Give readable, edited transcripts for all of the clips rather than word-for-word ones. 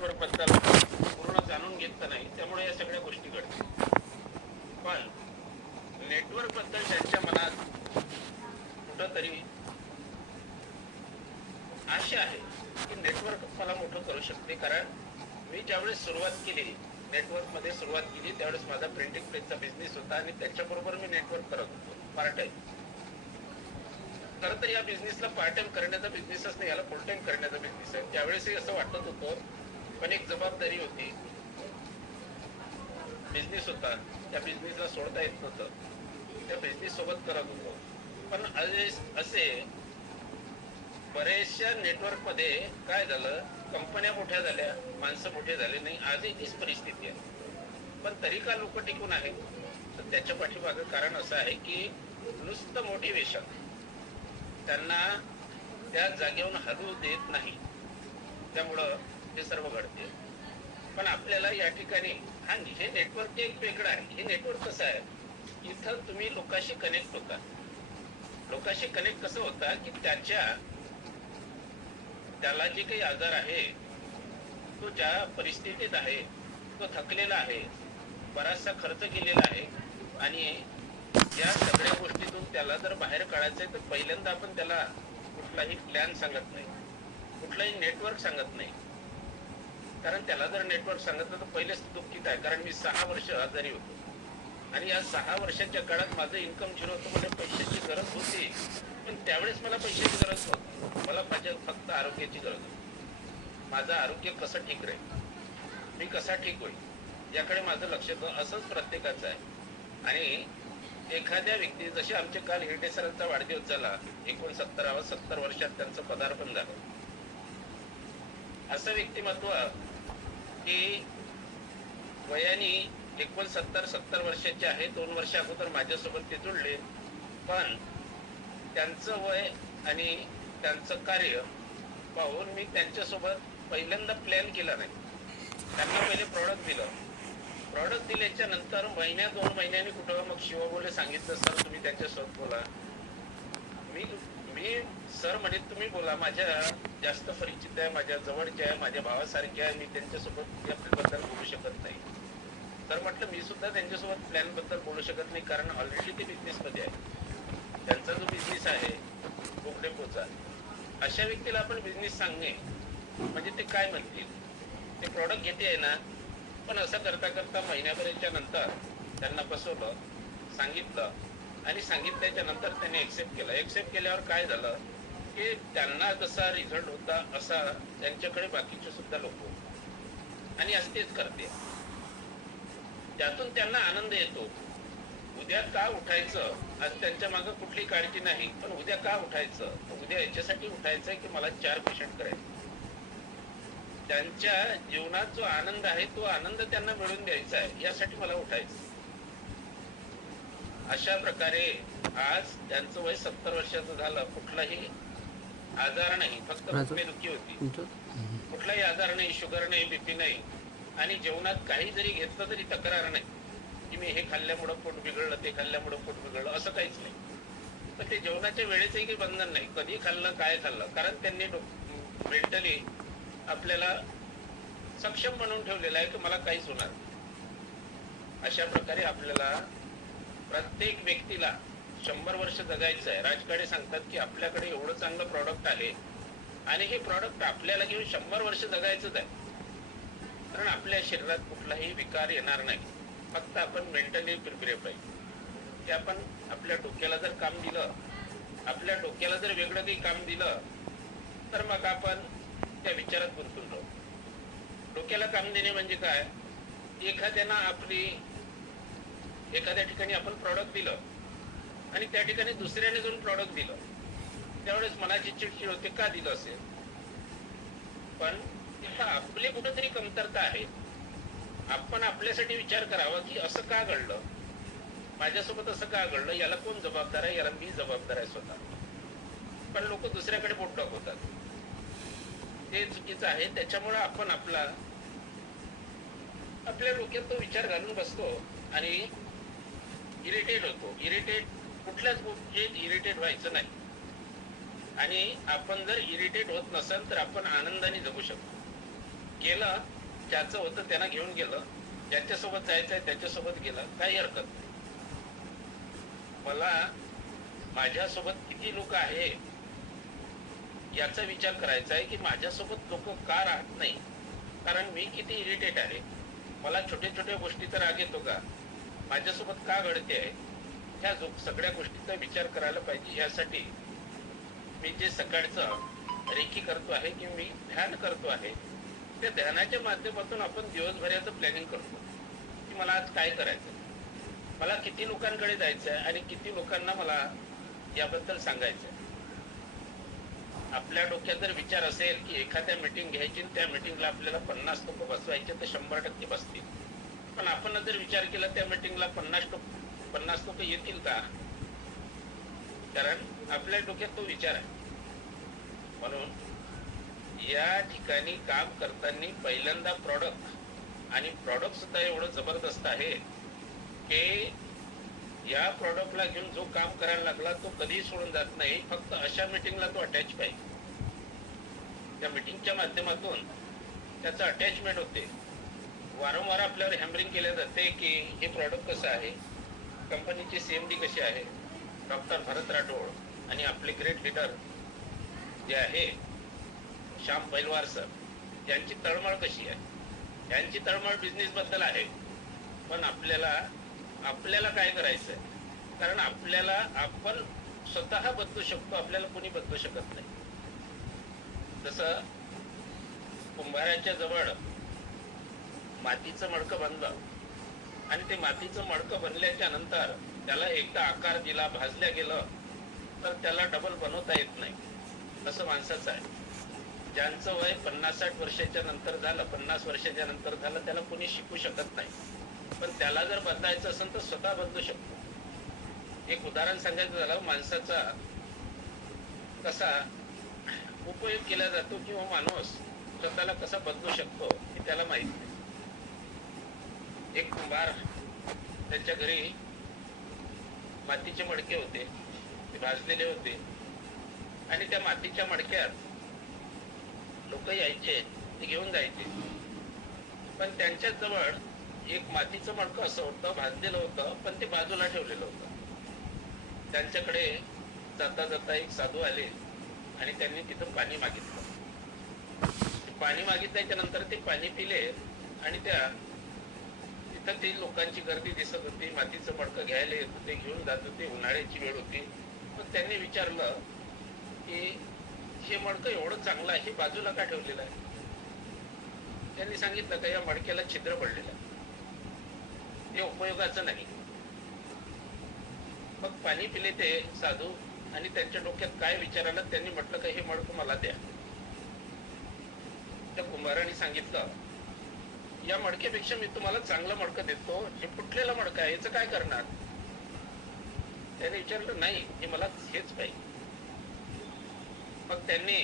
Network बद्दल पूर्ण जाणून घेत नाही, त्यामुळे या सगळ्या गोष्टी घडतात. पण नेटवर्क बद्दल त्यांच्या मनात कुठंतरी आशा आहे की नेटवर्क मला मोठं करू शकते. कारण मी ज्यावेळेस सुरुवात केली, नेटवर्क मध्ये सुरुवात केली, त्यावेळेस माझा प्रिंटिंग प्रेसचा बिझनेस होता आणि त्याच्याबरोबर मी नेटवर्क करत होतो पार्ट टाइम. खरं तर या बिझनेसला पार्ट टाइम करण्याचा बिझनेसच नाही, याला फुल टाइम करण्याचा बिझनेस आहे. त्यावेळेसही असं वाटत होतं, पण एक जबाबदारी होती, बिझनेस होता, त्या बिझनेसला सोडता येत नव्हतं, त्या बिझनेस सोबत करत होतो. पण असे बरेचशा नेटवर्क मध्ये काय झालं, कंपन्या मोठ्या झाल्या, माणसं मोठे झाले नाही, आजही तीच परिस्थिती आहे. पण तरी का लोक टिकून आहेत? तर त्याच्या पाठीमागे कारण असं आहे की नुसतं मोटिवेशन त्यांना त्या जागेवरून हलवू देत नाही, त्यामुळं हे सर्व घडते. पण आपल्याला या ठिकाणी हे नेटवर्क एक वेगळं आहे. हे नेटवर्क कसं आहे, इथं तुम्ही लोकांशी कनेक्ट होता. लोकांशी कनेक्ट कसं होता की त्याला जे काही आजार आहे, तो ज्या परिस्थितीत आहे, तो थकलेला आहे, बराचसा खर्च केलेला आहे, आणि या सगळ्या गोष्टीतून त्याला जर बाहेर काढायचंय तर पहिल्यांदा आपण त्याला कुठलाही प्लॅन सांगत नाही, कुठलाही नेटवर्क सांगत नाही. कारण त्याला जर नेटवर्क सांगितलं तर पहिलेच दुःखित आहे. कारण मी 6 वर्ष आजारी होतो आणि या 6 वर्षाच्या काळात माझं इन्कम झिरो होतं. मला पैशाची गरज होती, पण त्यावेळेस मला पैशाची गरज नव्हती. मला माझ्या फक्त आरोग्याची गरज होती. माझं आरोग्य कसं ठीक राहील, मी कसा ठीक होईल, याकडे माझं लक्ष होतं. असंच प्रत्येकाचं आहे. आणि एखाद्या व्यक्ती, जसे आमचे काल हिरडे सरांचा वाढदिवस झाला, 69वा, 70 वर्षात त्यांचं पदार्पण झालं. असं व्यक्तिमत्व की वयाने 69-70 वर्षाचे आहे. 2 वर्ष अगोदर माझ्यासोबत ते जुळले, पण त्यांचं वय आणि त्यांचं कार्य पाहून मी त्यांच्यासोबत पहिल्यांदा प्लॅन केला नाही. त्यांना पहिले प्रॉडक्ट दिलं. प्रॉडक्ट दिल्याच्या नंतर 1-2 महिन्यांनी कुठं मग शिवबोले सांगितलं, सर तुम्ही त्यांच्यासोबत बोला. मी मी सर म्हणे तुम्ही बोला, माझ्या जास्त परिचित आहे, माझ्या जवळचे आहे, माझ्या भावासारखे आहे, मी त्यांच्यासोबत याबद्दल बोलू शकत नाही. तर म्हटलं मी सुद्धा त्यांच्यासोबत प्लॅन बद्दल बोलू शकत नाही, कारण ऑलरेडी ते बिझनेस मध्ये आहे. त्यांचा जो बिझनेस आहे बोकडे पोचा, अशा व्यक्तीला आपण बिझनेस सांगणे म्हणजे ते काय म्हणतील, ते प्रॉडक्ट घेते आहे ना. पण असं करता करता महिन्याभराच्या नंतर त्यांना बसवलं, सांगितलं, आणि सांगितल्याच्या नंतर त्यांनी एक्सेप्ट केलं. एक्सेप्ट केल्यावर काय झालं की त्यांना जसा रिझल्ट होता असा त्यांच्याकडे बाकीचे सुद्धा लोक होते, आणि आज तेच करते. त्यातून त्यांना आनंद येतो. उद्या का उठायचं, आज त्यांच्या मागे कुठली काळजी नाही, पण उद्या का उठायचं, उद्या याच्यासाठी उठायचंय की मला 4 पेशंट करायचे. त्यांच्या जीवनात जो आनंद आहे तो आनंद त्यांना मिळवून द्यायचा आहे, यासाठी मला उठायचं. अशा प्रकारे आज त्यांचं वय 70 वर्षाचं झालं, कुठलाही आजार नाही, फक्त दुखी होती. कुठलाही आजार नाही, शुगर नाही, बीपी नाही, आणि जेवणात काही जरी घेतलं तरी तक्रार नाही की मी हे खाल्ल्यामुळं पोट बिघडलं, ते खाल्ल्यामुळं पोट बिघडलं, असं काहीच नाही. पण ते जेवणाच्या वेळेचंही काही बंधन नाही, कधी खाल्लं काय खाल्लं, कारण त्यांनी मेंटली आपल्याला सक्षम बनवून ठेवलेलं आहे की मला काहीच होणार. अशा प्रकारे आपल्याला प्रत्येक व्यक्तीला 100 वर्ष जगायचं आहे. राजकारणी सांगतात की आपल्याकडे एवढं चांगलं प्रॉडक्ट आहे आणि हे प्रॉडक्ट आपल्याला घेऊन 100 वर्ष जगायचंच आहे. कारण आपल्या शरीरात कुठलाही विकार येणार नाही, फक्त आपण मेंटली प्रिपेअर पाहिजे. की आपण आपल्या डोक्याला जर काम दिलं, आपल्या डोक्याला जर वेगळं काही काम दिलं, तर मग आपण त्या विचारात गुंतून राहू. डोक्याला काम देणे म्हणजे काय, एखाद्या ठिकाणी आपण प्रॉडक्ट दिलं आणि त्या ठिकाणी दुसऱ्याने जाऊन प्रॉडक्ट दिलं, त्यावेळेस मनाची चिडचिड होते, का दिलं असेल. पण तिथं आपली कुठेतरी कमतरता आहे. आपण आपल्यासाठी विचार करावा की असं का घडलं, माझ्यासोबत असं का घडलं, याला कोण जबाबदार आहे, याला मी जबाबदार आहे स्वतः. पण लोक दुसऱ्याकडे बोट दाखवतात, ते चुकीचं आहे. त्याच्यामुळे आपण आपल्या डोक्यात तो विचार घालून बसतो आणि इरिटेट होतो. कुठल्याच गोष्टीत इरिटेट व्हायचं नाही. आणि आपण जर इरिटेट होत नसेल तर आपण आनंदाने जगू शकतो. गेलं, ज्याचं होतं त्यांना घेऊन गेलं, ज्याच्यासोबत जायचंय त्याच्यासोबत गेलं, काही हरकत नाही. मला माझ्यासोबत किती लोक आहे याचा विचार करायचा आहे की माझ्यासोबत लोक का राहत नाही. कारण मी किती इरिटेट आहे, मला छोट्या छोट्या गोष्टीचा राग येतो का, माझ्यासोबत का घडते आहे, ह्या सगळ्या गोष्टीचा विचार करायला पाहिजे. यासाठी मी जे सकाळचं रेकी करतो आहे किंवा मी ध्यान करतो आहे, त्या ध्यानाच्या माध्यमातून आपण दिवसभराचं प्लॅनिंग करतो की मला आज काय करायचं, मला किती लोकांकडे जायचं आहे आणि किती लोकांना मला याबद्दल सांगायचं. आपल्या डोक्यात जर विचार असेल की एखाद्या मीटिंग घ्यायची, त्या मीटिंगला आपल्याला 50 लोक बसवायचे, तर 100% बसतील. पण आपण जर विचार केला त्या मीटिंगला 50 लोक येतील का, कारण आपल्या डोक्यात तो विचार आहे. म्हणून या ठिकाणी काम करताना पहिल्यांदा प्रॉडक्ट, आणि प्रॉडक्ट सुद्धा एवढं जबरदस्त आहे की या प्रॉडक्टला घेऊन जो काम करायला लागला तो कधीही सोडून जात नाही. फक्त अशा मीटिंगला तो अटॅच पाहिजे, त्या मीटिंगच्या माध्यमातून त्याचं अटॅचमेंट होते. वारंवार आपल्यावर हॅमरिंग केले जाते की हे प्रॉडक्ट कसं आहे, कंपनीचे CMD कसे आहे, डॉक्टर भरत राठोड आणि आपले ग्रेट लीडर जे आहे श्याम पैलवार सर, यांची तळमळ कशी आहे. यांची तळमळ बिझनेस बद्दल आहे, पण आपल्याला काय करायचंय, कारण आपल्याला आपण स्वतः बदलू शकतो, आपल्याला कोणी बदलू शकत नाही. जसं कुंभाराच्या जवळ मातीचं मडकं बनलं आणि ते मातीचं मडकं बनल्याच्या नंतर त्याला एकदा आकार दिला, भाजल्या गेलं तर त्याला डबल बनवता येत नाही. तसं माणसाचं आहे. ज्यांचं वय 50-60 वर्षाच्या नंतर झालं, 50 वर्षाच्या नंतर झालं, त्याला कोणी शिकू शकत नाही. पण त्याला जर बदलायचं असेल तर स्वतः बदलू शकतो. एक उदाहरण सांगायचं झालं, माणसाचा कसा उपयोग केला जातो किंवा माणूस स्वतःला कसा बदलू शकतो हे त्याला माहित नाही. एक कुंभार, त्याच्या घरी मातीचे मडके होते, ते भाजलेले होते आणि त्या मातीच्या मडक्यात लोक यायचे, ते घेऊन जायचे. पण त्यांच्या जवळ एक मातीचं मडकं असं होतं, भाजलेलं होतं, पण ते बाजूला ठेवलेलं होतं. त्यांच्याकडे जाता जाता एक साधू आले आणि त्यांनी तिथं पाणी मागितलं. पाणी मागितल्याच्या नंतर ते पाणी पिले आणि तिथं ती लोकांची गर्दी दिसत होती, मातीचं मडकं घ्यायला येत होते, घेऊन जात होते, उन्हाळ्याची वेळ होती. मग त्यांनी विचारलं की हे मडकं एवढं चांगलं आहे, बाजूला का ठेवलेलं आहे. त्यांनी सांगितलं का या मडक्याला छिद्र पडलेलं आहे, हे उपयोगाचं नाही. मग पाणी पिले ते साधू आणि त्यांच्या डोक्यात काय विचार आला, त्यांनी म्हटलं का हे मडकं मला द्या. त्या कुंभाराने सांगितलं या मडक्यापेक्षा मी तुम्हाला चांगलं मडकं देतो, हे फुटलेलं मडकं आहे, याचं काय करणार. त्याने विचारलं नाही, हे मला हेच पाहिजे. मग त्यांनी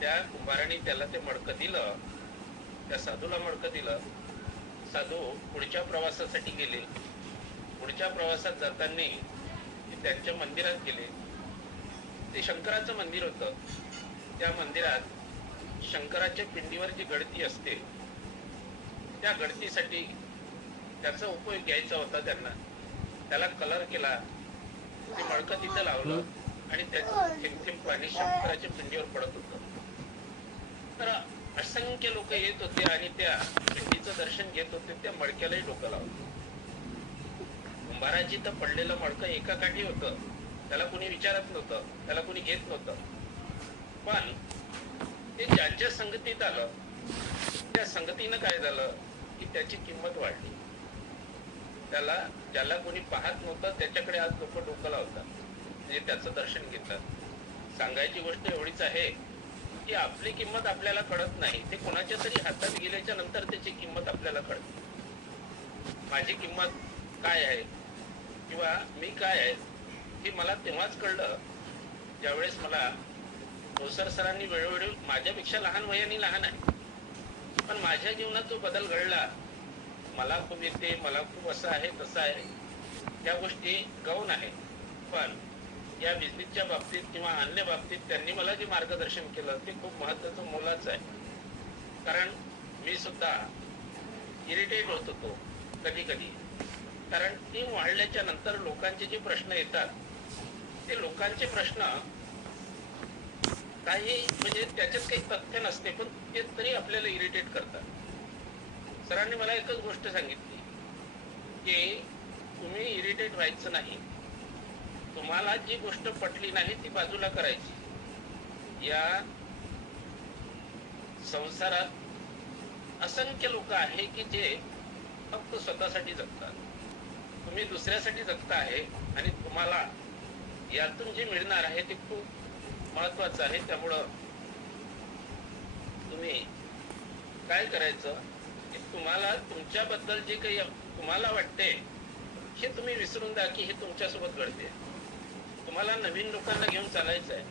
त्या कुंभाराने त्याला ते मडकं दिलं, त्या साधूला मडकं दिलं. साधू पुढच्या प्रवासासाठी गेले. पुढच्या प्रवासात जाताना त्यांच्या मंदिरात गेले. ते शंकराचं मंदिर होतं. त्या मंदिरात शंकराच्या पिंडीवर जी गळती असते, त्या गळतीसाठी त्याचा उपयोग घ्यायचा होता त्यांना. त्याला कलर केला, ते मडकं तिथं लावलं आणि त्याचं थेंब पाणी शंकराच्या पिंडीवर पडत होतं. तर असंख्य लोक येत होते आणि त्या पिंडीचं दर्शन घेत होते. त्या मडक्यालाही डोकं लावलं. कुंभाराची तर पडलेलं मडकं एका काठी होतं, त्याला कोणी विचारत नव्हतं, त्याला कोणी घेत नव्हतं. पण ते ज्यांच्या संगतीत आलं, त्या संगतीनं काय झालं की त्याची किंमत वाढली. ज्याला कोणी पाहत नव्हतं त्याच्याकडे आज लोक डोकं लावतात, म्हणजे त्याचं दर्शन घेतात. सांगायची गोष्ट एवढीच आहे की आपली किंमत आपल्याला कळत नाही, ते कोणाच्या तरी हातात गेल्याच्या नंतर त्याची किंमत आपल्याला कळते. माझी किंमत काय आहे किंवा मी काय आहे हे मला तेव्हाच कळलं ज्यावेळेस मला भोसर सरांनी वेळोवेळी, माझ्यापेक्षा लहान वयाने लहान आहे, पण माझ्या जीवनात जो बदल घडला, मला खूप येते, मला खूप असं आहे तसं आहे, त्या गोष्टी गौण आहेत. पण या बिझनेसच्या बाबतीत किंवा अन्य बाबतीत त्यांनी मला जे मार्गदर्शन केलं ते खूप महत्वाचं, मोलाचं आहे. कारण मी सुद्धा इरिटेट होत होतो कधी कधी. कारण टीम वाढल्याच्या नंतर लोकांचे जे प्रश्न येतात ते लोकांचे प्रश्न काही म्हणजे त्याच्यात काही तथ्य नसते, पण ते तरी आपल्याला इरिटेट करतात. सरांनी मला एकच गोष्ट सांगितली की तुम्ही इरिटेट व्हायचं नाही, तुम्हाला जी गोष्ट पटली नाही ती बाजूला करायची. या संसारात असंख्य लोक आहे की जे फक्त स्वतःसाठी जगतात, तुम्ही दुसऱ्यासाठी जगता आहे आणि तुम्हाला यातून जे मिळणार आहे ते खूप महत्वाचं आहे. त्यामुळं तुम्ही काय करायचं की तुम्हाला तुमच्याबद्दल जे काही तुम्हाला वाटते हे तुम्ही विसरून द्या की हे तुमच्यासोबत घडते. तुम्हाला नवीन लोकांना घेऊन चालायचं आहे.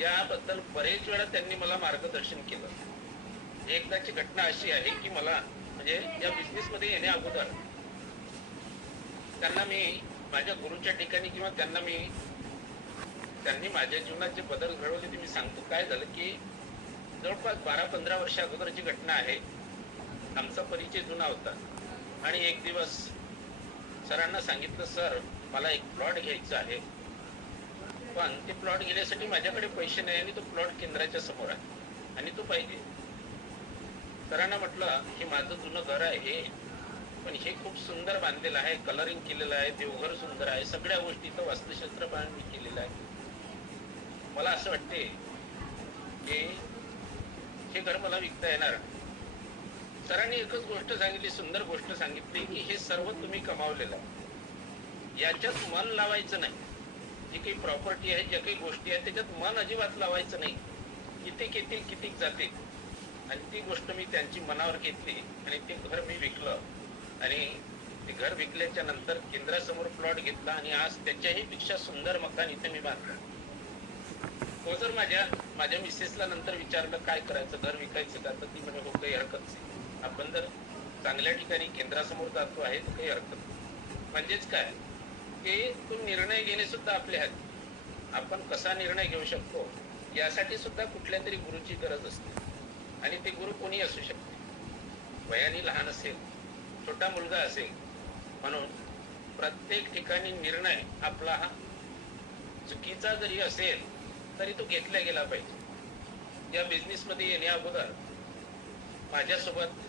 याबद्दल बरेच वेळा त्यांनी मला मार्गदर्शन केलं. एकदाची घटना अशी आहे की मला म्हणजे या बिझनेस मध्ये येण्या अगोदर त्यांना मी माझ्या गुरुच्या ठिकाणी किंवा त्यांनी माझ्या जीवनात जे बदल घडवले ते मी सांगतो. काय झालं की जवळपास 12-15 वर्षा अगोदरची घटना आहे. आमचा परिचय जुना होता आणि एक दिवस सरांना सांगितलं, सर मला एक प्लॉट घ्यायचा आहे, पण ते प्लॉट घेण्यासाठी माझ्याकडे पैसे नाही आणि तो प्लॉट केंद्राच्या समोर आहे आणि तो पाहिजे. सरांना म्हटलं हे माझं जुनं घर आहे, पण हे खूप सुंदर बांधलेलं आहे, कलरिंग केलेलं आहे, देवघर सुंदर आहे, सगळ्या गोष्टी तर वास्तुशास्त्र मी केलेलं आहे. मला असं वाटते की हे घर मला विकता येणार. सरांनी एकच गोष्ट सांगितली, सुंदर गोष्ट सांगितली की हे सर्व तुम्ही कमावलेलं आहे, याच्यात मन लावायचं नाही. जी काही प्रॉपर्टी आहे, ज्या काही गोष्टी आहेत त्याच्यात मन अजिबात लावायचं नाही. कितीक येतील कितीक जातील. आणि ती गोष्ट मी त्यांची मनावर घेतली आणि ते घर मी विकलं आणि ते घर विकल्याच्या नंतर केंद्रासमोर प्लॉट घेतला आणि आज त्याच्याही पेक्षा सुंदर मकान इथे मी बांधलं. तो जर माझ्या मिसेसला नंतर विचारलं काय करायचं, घर विकायचं का, तर ती म्हणे हो काही हरकत नाही, आपण जर चांगल्या ठिकाणी केंद्रासमोर जातो आहे तर काही हरकत नाही. म्हणजेच काय की तो निर्णय घेणे सुद्धा आपल्या हाती, आपण कसा निर्णय घेऊ शकतो यासाठी सुद्धा कुठल्या तरी गुरुची गरज असते. आणि ते गुरु कोणी असू शकते, वयाने लहान असेल, छोटा मुलगा असेल. म्हणून प्रत्येक ठिकाणी निर्णय आपला हा चुकीचा जरी असेल तरी तो घेतला गेला पाहिजे. या बिझनेस मध्ये येण्या अगोदर माझ्यासोबत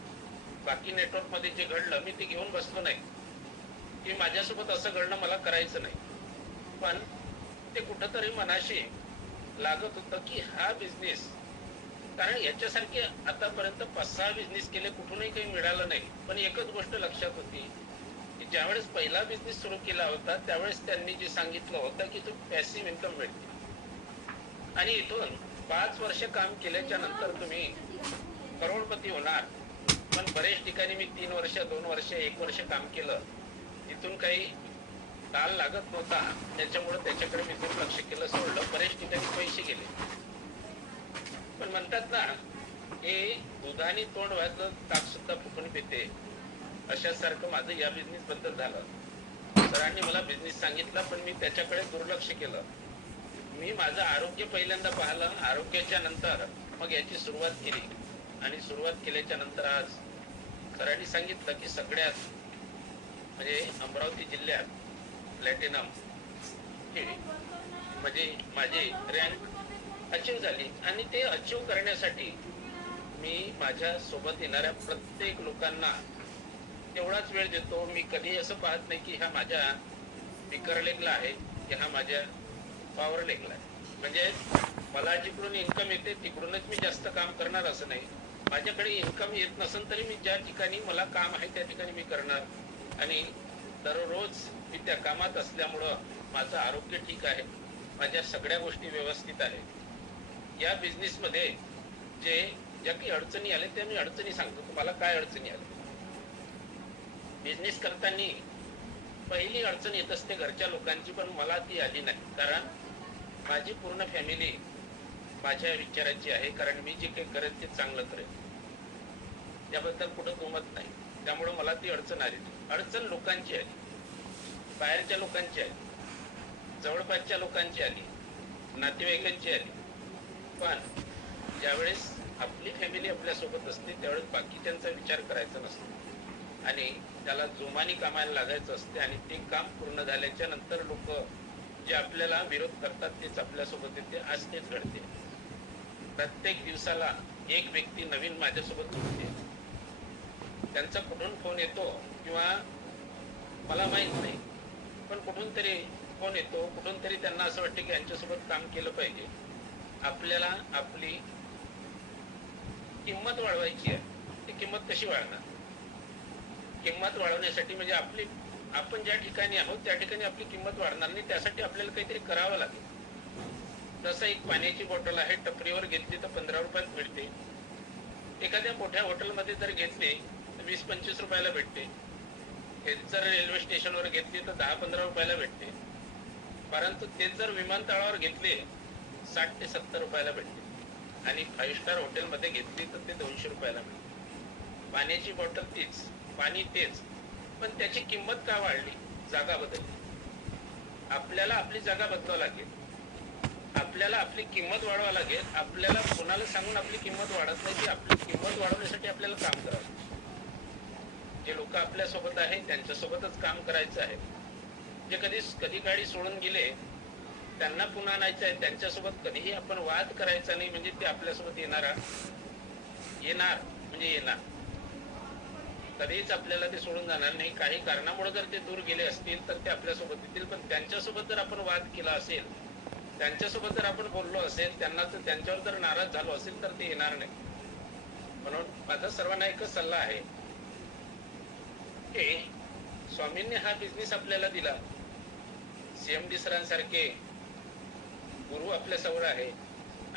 बाकी नेटवर्क मध्ये जे घडलं मी ते घेऊन बसलो नाही की माझ्यासोबत असं घडणं मला करायचं नाही. पण ते कुठंतरी मनाशी लागत होतं की हा बिझनेस, कारण याच्यासारखे आतापर्यंत 5-6 बिझनेस केले, कुठूनही काही मिळालं नाही. पण एकच गोष्ट लक्षात होती की ज्यावेळेस पहिला बिझनेस सुरू केला होता त्यावेळेस त्यांनी जे सांगितलं होतं की तो पॅसिव्ह इन्कम मिळते आणि इथून 5 वर्ष काम केल्याच्या नंतर तुम्ही करोडपती होणार. पण बरेच ठिकाणी मी 3 वर्ष 2 वर्ष 1 वर्ष काम केलं, तिथून काही ताल लागत नव्हता, त्याच्यामुळे त्याच्याकडे मी दुर्लक्ष केलं, सोडलं. बरेच ठिकाणी पैसे गेले. पण म्हणतात ना की दुधाने तोंड व्हायचं ताक सुद्धा फुकून पिते, अशासारखं माझं या बिझनेस बद्दल झालं. सरांनी मला बिझनेस सांगितला पण मी त्याच्याकडे दुर्लक्ष केलं. मी माझं आरोग्य पहिल्यांदा पाहिलं, आरोग्याच्या नंतर मग याची सुरुवात केली आणि सुरुवात केल्याच्या नंतर आज सरांनी सांगितलं की सगळ्यात म्हणजे अमरावती जिल्ह्यात प्लॅटिनम हे म्हणजे माझी रँक अचीव झाली. आणि ते अचीव करण्यासाठी मी माझ्या सोबत येणाऱ्या प्रत्येक लोकांना तेवढाच वेळ देतो. मी कधी असं पाहत नाही की हा माझ्या स्पीकर लेगला आहे की हा माझ्या पॉवर लेगला आहे. म्हणजे मला जिकडून इन्कम येते तिकडूनच मी जास्त काम करणार असं नाही. माझ्याकडे इन्कम येत नसेल तरी मी ज्या ठिकाणी मला काम आहे त्या ठिकाणी मी करणार आणि दररोज मी त्या कामात असल्यामुळं माझं आरोग्य ठीक आहे, माझ्या सगळ्या गोष्टी व्यवस्थित आहेत. या बिझनेस मध्ये ज्या काही अडचणी आल्या त्या मी अडचणी सांगतो तुम्हाला. काय अडचणी आल्या बिझनेस करताना? पहिली अडचण येत असते घरच्या लोकांची, पण मला ती आली नाही कारण माझी पूर्ण फॅमिली माझ्या विचाराची आहे. कारण मी जे काही करेन ते चांगलं करेन, त्याबद्दल कुठं दुमत नाही. त्यामुळे मला ती अडचण आली. अडचण लोकांची आली, बाहेरच्या लोकांची आली, जवळपासच्या लोकांची आली, नातेवाईकांची आली. पण ज्यावेळेस आपली फॅमिली आपल्यासोबत असते त्यावेळेस बाकीच्यांचा विचार करायचा नसतो आणि त्याला जोमाने कामाला लागायचं असते आणि ते काम पूर्ण झाल्याच्या नंतर लोक जे आपल्याला विरोध करतात तेच आपल्यासोबत येते. आज तेच घडते. प्रत्येक दिवसाला एक व्यक्ती नवीन माझ्यासोबत जोडते. त्यांचा कुठून फोन येतो किंवा मला माहित नाही, पण कुठून तरी फोन येतो, कुठून तरी त्यांना असं वाटतं की यांच्यासोबत काम केलं पाहिजे. आपल्याला आपली किंमत वाढवायची आहे. ती किंमत कशी वाढणार? किंमत वाढवण्यासाठी म्हणजे आपण ज्या ठिकाणी आहोत त्या ठिकाणी आपली किंमत वाढणार नाही. त्यासाठी आपल्याला काहीतरी करावं लागेल. जसं एक पाण्याची बॉटल आहे, टपरीवर घेतली तर 15 रुपयात मिळते. एखाद्या मोठ्या हॉटेलमध्ये जर घेतली तर 20-25 रुपयाला भेटते. हेच जर रेल्वे स्टेशनवर घेतली तर 10-15 रुपयाला भेटते. परंतु तेच जर विमानतळावर घेतले 60 ते 70 रुपयाला भेटते आणि 5 स्टार हॉटेलमध्ये घेतली तर ते 200 रुपयाला मिळते. पाण्याची बॉटल तीच, पाणी तेच, पण त्याची किंमत का वाढली? जागा बदलली. आपल्याला आपली जागा बदलावी लागेल. आपल्याला आपली किंमत वाढवावी लागेल. आपल्याला कोणाला सांगून आपली किंमत वाढत नाही की आपली किंमत वाढवण्यासाठी आपल्याला काम करावं. जे लोक आपल्या सोबत आहे त्यांच्यासोबतच काम करायचं आहे. जे कधी गाडी सोडून गेले त्यांना पुन्हा आणायचं आहे. त्यांच्यासोबत कधीही आपण वाद करायचा नाही, म्हणजे ते आपल्यासोबत येणार म्हणजे येणार. कधीच आपल्याला ते सोडून जाणार नाही. काही कारणामुळे जर ते दूर गेले असतील तर ते आपल्यासोबत येतील, पण त्यांच्यासोबत जर आपण वाद केला असेल, त्यांच्यासोबत जर आपण बोललो असेल, त्यांच्यावर जर नाराज झालो असेल तर ते येणार नाही. म्हणून माझा सर्वांना एकच सल्ला आहे की स्वामींनी हा बिझनेस आपल्याला दिला. CMD सरांसारखे गुरु आपल्या जवळ आहे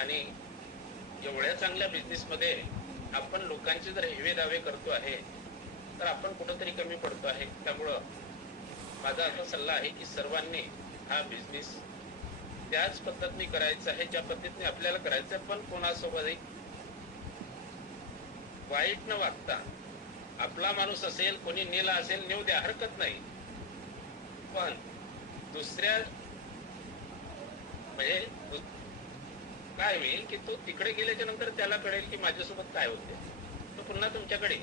आणि एवढ्या चांगल्या बिझनेस मध्ये आपण लोकांचे जर हेवे दावे करतो आहे तर आपण कुठंतरी कमी पडतो आहे. त्यामुळं माझा असा सल्ला आहे की सर्वांनी हा बिझनेस त्याच पद्धतीने करायचा आहे ज्या पद्धतीने आपल्याला करायचं आहे, पण कोणासोबतही वाईट न वागता. आपला माणूस असेल, कोणी नेला असेल, नेऊ द्या, हरकत नाही, पण दुसऱ्या म्हणजे काय होईल की तो तिकडे गेल्याच्या नंतर त्याला कळेल की माझ्यासोबत काय होते, तो पुन्हा तुमच्याकडे.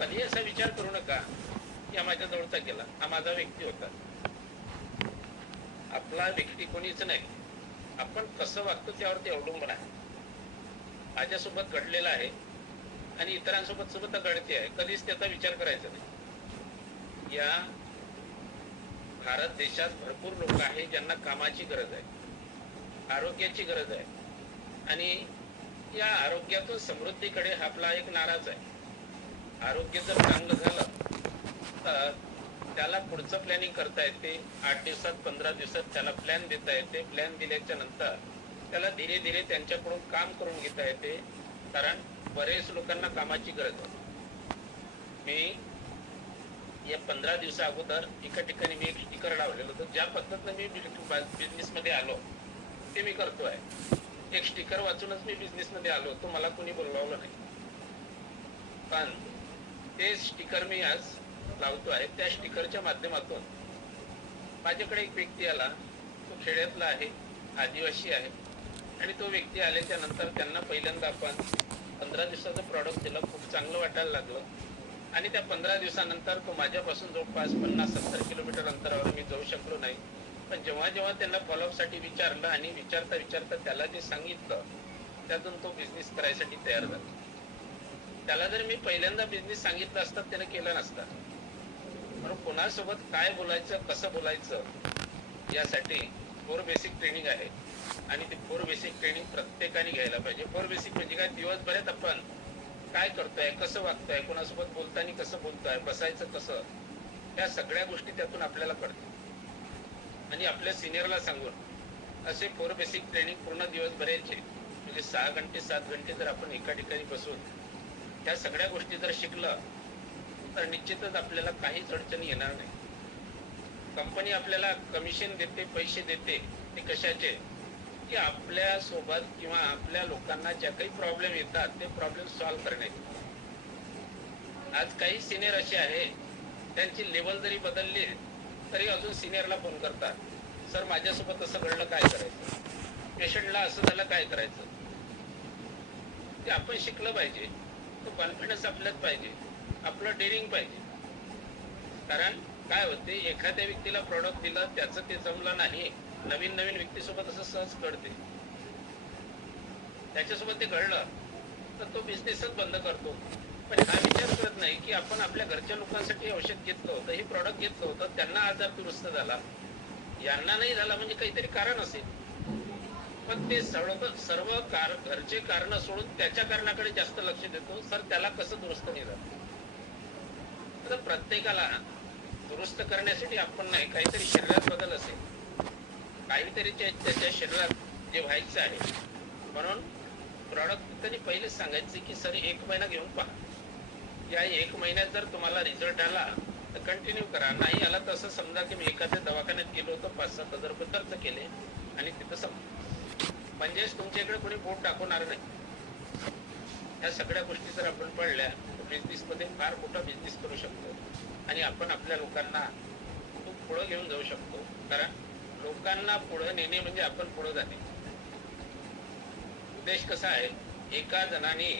कधी असा विचार करू नका की हा माझ्या जवळचा गेला, हा माझा व्यक्ती होता. आपला व्यक्ती कोणीच नाही. आपण कसं वागतो त्यावरती अवलंबून आहे. माझ्यासोबत घडलेला आहे आणि इतरांसोबत सुद्धा घडते आहे. कधीच त्याचा विचार करायचा नाही. या भारत देशात भरपूर लोक आहेत ज्यांना कामाची गरज आहे, आरोग्याची गरज आहे आणि या आरोग्यातून समृद्धीकडे आपला एक नाराज आहे. आरोग्य जर चांगलं झालं तर त्याला पुढचं प्लॅनिंग करता येते. 8 दिवसात 15 दिवसात त्याला प्लॅन देता येते. प्लॅन दिल्याच्या नंतर त्याला धीरे धीरे त्यांच्याकडून काम करून घेता येते, कारण बरेच लोकांना कामाची गरज आहे. मी या 15 दिवसा अगोदर एका ठिकाणी मी एक स्टिकर लावलेलं होतं. ज्या पद्धतीने मी बिझनेस मध्ये आलो ते मी करतोय. एक स्टिकर वाचूनच मी बिझनेस मध्ये आलो होतो, मला कोणी बोलवलं नाही, पण ते स्टिकर मी आज लावतो आहे. त्या स्टिकरच्या माध्यमातून माझ्याकडे एक व्यक्ती आला, तो खेड्यातला आहे, आदिवासी आहे, आणि तो व्यक्ती आल्याच्या नंतर त्यांना पहिल्यांदा आपण 15 दिवसाचं प्रॉडक्ट दिलं. खूप चांगलं वाटायला लागलं आणि त्या 15 दिवसानंतर तो माझ्यापासून जवळपास 50-70 किलोमीटर अंतरावर मी जाऊ शकलो नाही. पण जेव्हा जेव्हा त्यांना फॉलोअप साठी विचारलं आणि विचारता त्याला जे सांगितलं त्यातून तो बिझनेस करायसाठी तयार झाला. त्याला जर मी पहिल्यांदा बिझनेस सांगितलं असतं त्याने केलं नसतं. म्हणून कोणासोबत काय बोलायचं, कसं बोलायचं यासाठी 4 बेसिक ट्रेनिंग आहे आणि ती 4 बेसिक ट्रेनिंग प्रत्येकाने घ्यायला पाहिजे. 4 बेसिक म्हणजे काय? दिवसभरात आपण काय करतोय, कसं वागतोय, कोणासोबत बोलताना कसं बोलतोय, बसायचं कसं, या सगळ्या गोष्टी त्यातून आपल्याला कळतात. आणि आपल्या सिनियरला सांगून असे 4 बेसिक ट्रेनिंग पूर्ण दिवसभराचे म्हणजे 6 घंटे 7 घंटे जर आपण एका ठिकाणी बसून त्या सगळ्या गोष्टी जर शिकलं तर निश्चितच आपल्याला काहीच अडचणी येणार नाही. कंपनी आपल्याला कमिशन देते, पैसे देते, ते कशाचे? की आपल्या सोबत किंवा आपल्या लोकांना ज्या काही प्रॉब्लेम येतात ते प्रॉब्लेम सॉल्व्ह करण्याचे. आज काही सिनियर असे आहे त्यांची लेवल जरी बदलली तरी अजून सिनियरला फोन करतात, सर माझ्यासोबत असं घडलं, काय करायचं? पेशंटला असं झालं, काय करायचं? ते आपण शिकलं पाहिजे. तो कॉन्फिडन्स आपल्यात पाहिजे, आपलं डेअरिंग पाहिजे. कारण काय होते, एखाद्या व्यक्तीला प्रॉडक्ट दिलं, त्याचं ते जमलं नाही, नवीन नवीन व्यक्तीसोबत असं सहज घडते. त्याच्यासोबत ते घडलं तर तो बिझनेसच बंद करतो. पण हा विचार करत नाही की आपण आपल्या घरच्या लोकांसाठी औषध घेतलं होतं, हे प्रॉडक्ट घेतलं होतं, त्यांना आजार दुरुस्त झाला, यांना नाही झाला म्हणजे काहीतरी कारण असेल. पण ते सर्व घरचे कारण सोडून त्याच्या कारणाकडे जास्त लक्ष देतो, सर त्याला कसं दुरुस्त नाही झालं. तर प्रत्येकाला दुरुस्त करण्यासाठी आपण नाही, काहीतरी शरीरात बदल असेल, काहीतरी त्याच्या शरीरात जे व्हायचं आहे. म्हणून प्रॉडक्ट त्यांनी पहिलेच सांगायचे की सर 1 महिना घेऊन पहा. या 1 महिन्यात जर तुम्हाला रिझल्ट आला तर कंटिन्यू करा, नाही आला तर असं समजा की मी एखाद्या दवाखान्यात गेलो होतो, 5-7 हजार रुपये खर्च केले आणि तिथं म्हणजेच तुमच्या इकडे कोणी बोट दाखवणार नाही. या सगळ्या गोष्टी जर आपण पडल्या तर बिझनेस मध्ये फार मोठा बिझनेस करू शकतो आणि आपण आपल्या लोकांना खूप पुढे घेऊन जाऊ शकतो. कारण लोकांना पुढे नेणे म्हणजे आपण पुढे जाणे. उद्देश कसा आहे, एका जणाने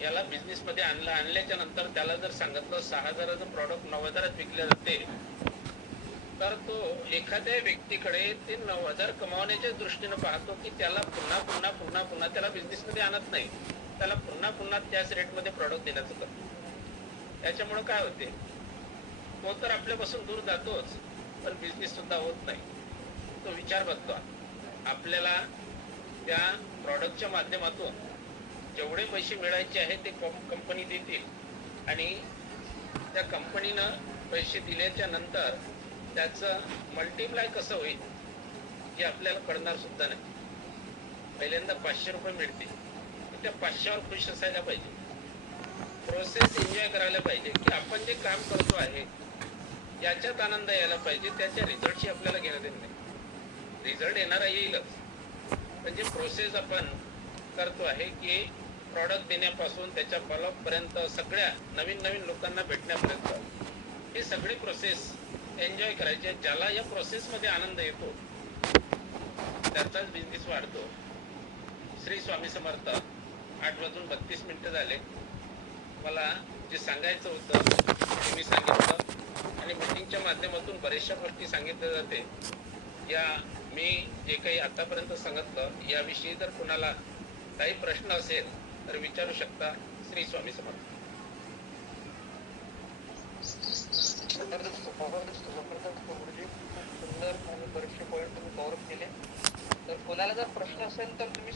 याला बिझनेस मध्ये आणल्याच्या नंतर त्याला जर सांगितलं 6,000चं प्रॉडक्ट 9,000त विकले जाते, तर तो एखाद्या व्यक्तीकडे ते 9,000 कमावण्याच्या दृष्टीने पाहतो की त्याला पुन्हा पुन्हा पुन्हा पुन्हा त्याला बिझनेस मध्ये आणत नाही, त्याला पुन्हा पुन्हा त्याच रेट मध्ये प्रॉडक्ट देण्याचं करतो. त्याच्यामुळे काय होते, तो तर आपल्यापासून दूर जातोच, पण बिझनेस सुद्धा होत नाही. तो विचार बघतो आपल्याला त्या प्रॉडक्टच्या माध्यमातून जेवढे पैसे मिळायचे आहे ते कंपनी देतील आणि त्या कंपनीनं पैसे दिल्याच्या नंतर त्याचं मल्टिप्लाय कसं होईल हे आपल्याला कळणार सुद्धा नाही. पहिल्यांदा 500 रुपये मिळतील, त्या 500वर खुश असायला पाहिजे, प्रोसेस एन्जॉय करायला पाहिजे की आपण जे काम करतो आहे याच्यात आनंद यायला पाहिजे. त्याच्या रिझल्टशी आपल्याला घेणं देणं नाही. रिझल्ट येणारा येईलच, म्हणजे प्रोसेस आपण करतो आहे की प्रॉडक्ट देण्यापासून त्याच्या फॉलोअप पर्यंत सगळ्या नवीन नवीन लोकांना भेटण्यापर्यंत हे सगळे प्रोसेस एन्जॉय करायचे. ज्याला या प्रोसेस मध्ये आनंद येतो त्याचाच बिझनेस वाढतो. श्री स्वामी समर्थ. 8:32 झाले. मला जे सांगायचं होतं ते मी सांगितलं आणि मीटिंगच्या माध्यमातून बऱ्याचशा गोष्टी सांगितल्या जाते. या मी जे काही आतापर्यंत सांगितलं याविषयी जर कोणाला काही प्रश्न असेल तर विचारू शकता. श्री स्वामी समर्थ. सुंदर आणि बरेचसे पॉईंट तुम्ही कव्हर केले. तर कोणाला जर प्रश्न असेल तर तुम्ही